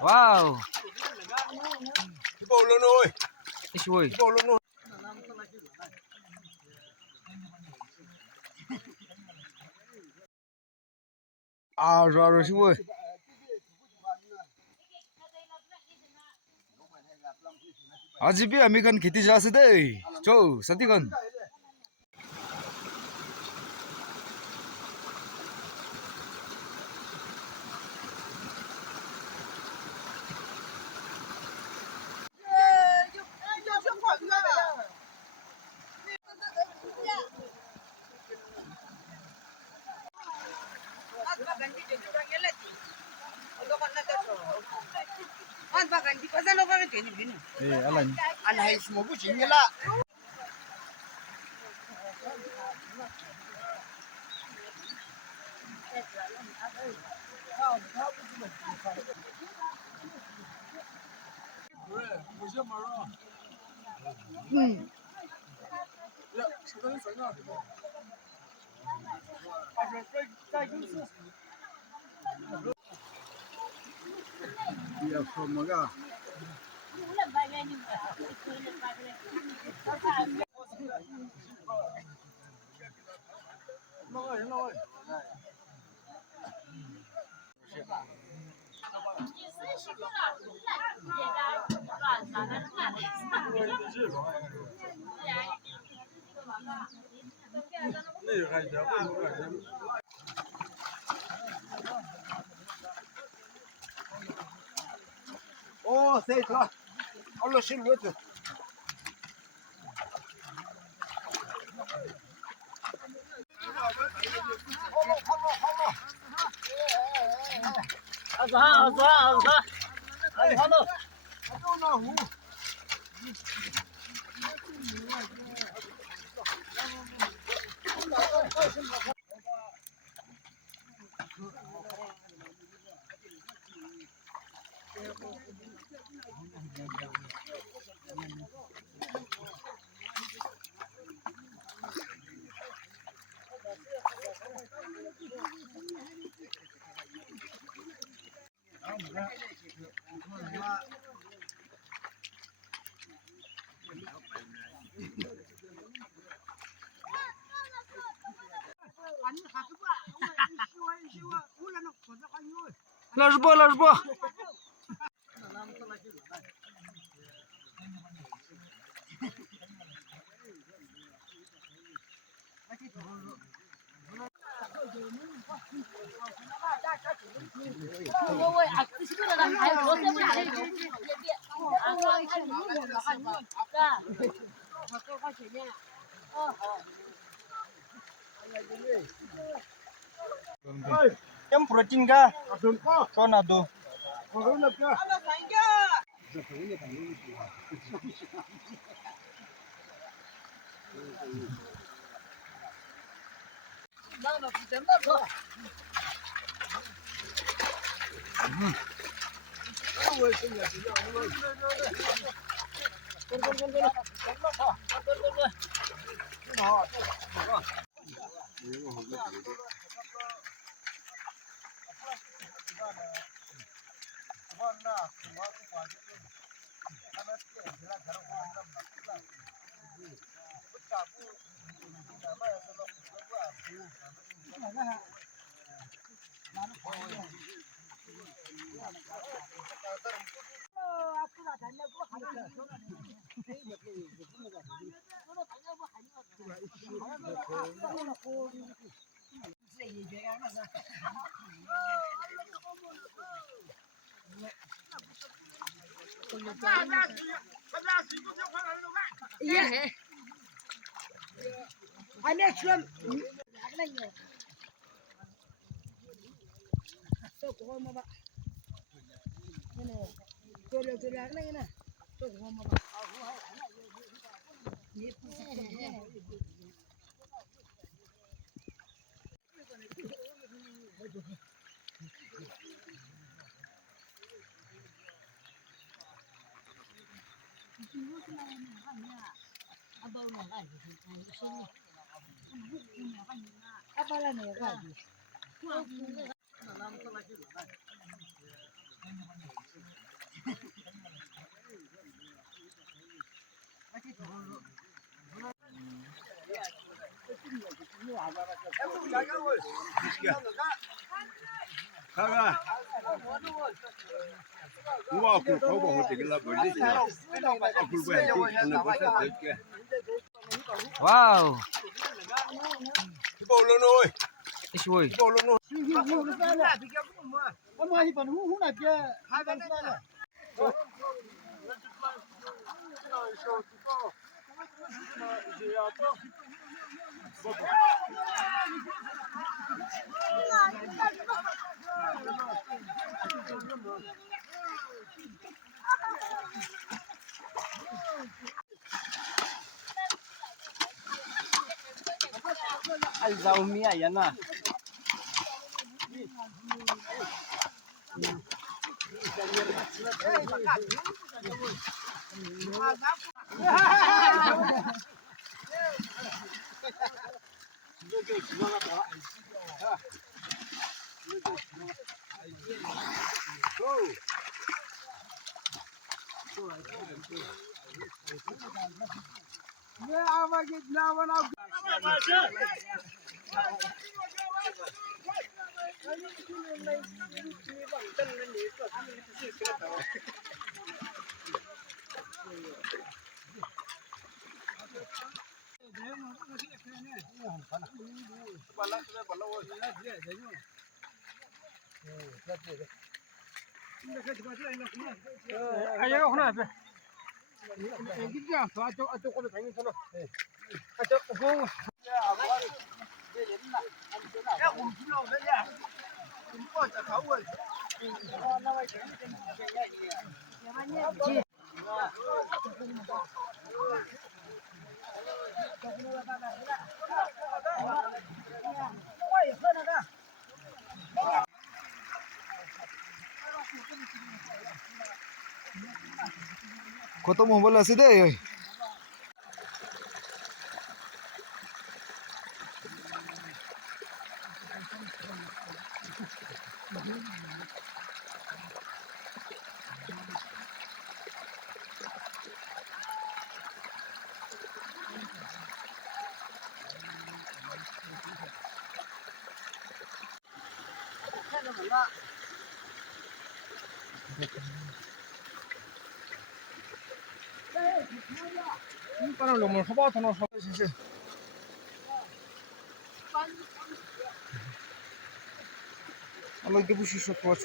Wow. Bầu luôn rồi. Ôi. Bầu luôn rồi. À rồi rồi chú ơi. Aji bi ami kan khiti jase dei. Chau, sati kan. Eh, alan. Anh hay một cái chuyện như là. Giờ không mà ra. Ô, xe thôi. Allah xin lỗi. Large ball. Em protein ka. Cho nào đồ. Yeah. Anh ấy chuyên tôi cũng không mà tôi cái này nè tôi cũng không mà apa lah nih kan 가가. 우와 그 거고 되길라 벌리지. 아 굴고야 하나 벌써 될게. Wow. 이거 올려놓어. Ish boy. 이거 올려놓어. Ông ơi, còn hú này kia, hai bên này. Ai giàu mía vậy nè. Kota mo bola si day. 이거는 너무 소바토는 소. Allah gibi şiş yapıyor.